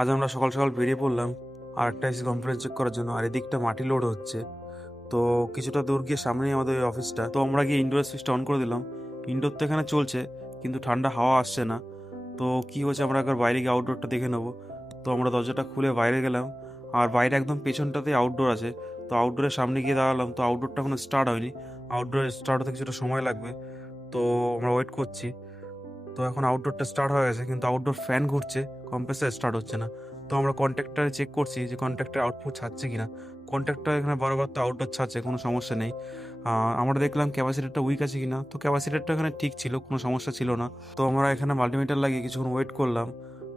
আজ আমরা সকাল সকাল বেরিয়ে পড়লাম আর একটা এসি কম্পিউটার চেক করার জন্য। আর এদিকটা মাটি লোড হচ্ছে, তো কিছুটা দূর গিয়ে সামনেই আমাদের ওই অফিসটা। তো আমরা গিয়ে ইনডোর সুইচটা অন করে দিলাম। ইনডোর তো এখানে চলছে, কিন্তু ঠান্ডা হাওয়া আসছে না। তো কি হচ্ছে, আমরা একবার বাইরে গিয়ে আউটডোরটা দেখে নেবো। তো আমরা দরজাটা খুলে বাইরে গেলাম, আর বাইরে একদম পেছনটাতেই আউটডোর আছে। তো আউটডোরের সামনে গিয়ে দাঁড়ালাম, তো আউটডোরটা এখনো স্টার্ট হয়নি। আউটডোর স্টার্ট হতে কিছুটা সময় লাগবে, তো আমরা ওয়েট করছি। তো এখন আউটডোরটা স্টার্ট হয়ে গেছে, কিন্তু আউটডোর ফ্যান ঘুরছে, কম্প্রেসার স্টার্ট হচ্ছে না। তো আমরা কন্ট্রাক্টরে চেক করছি যে কন্ট্রাক্টর আউটপুট ছাড়ছে কিনা। কন্ট্রাক্টর এখানে বারবার তো আউটডোর ছাড়ছে, কোনো সমস্যা নেই। আমরা দেখলাম ক্যাপাসিটারটা উইক আছে কিনা, তো ক্যাপাসিটারটা এখানে ঠিক ছিল, কোনো সমস্যা ছিল না। তো আমরা এখানে মাল্টিমিটার লাগিয়ে কিছুক্ষণ ওয়েট করলাম।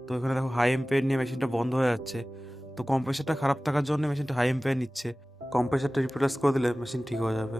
তো এখানে দেখো হাই এম্পিয়ার নিয়ে মেশিনটা বন্ধ হয়ে যাচ্ছে। তো কম্প্রেসারটা খারাপ থাকার জন্য মেশিনটা হাই এম্পিয়ার নিচ্ছে। কম্প্রেসারটা রিপ্লেস করে দিলে মেশিন ঠিক হয়ে যাবে।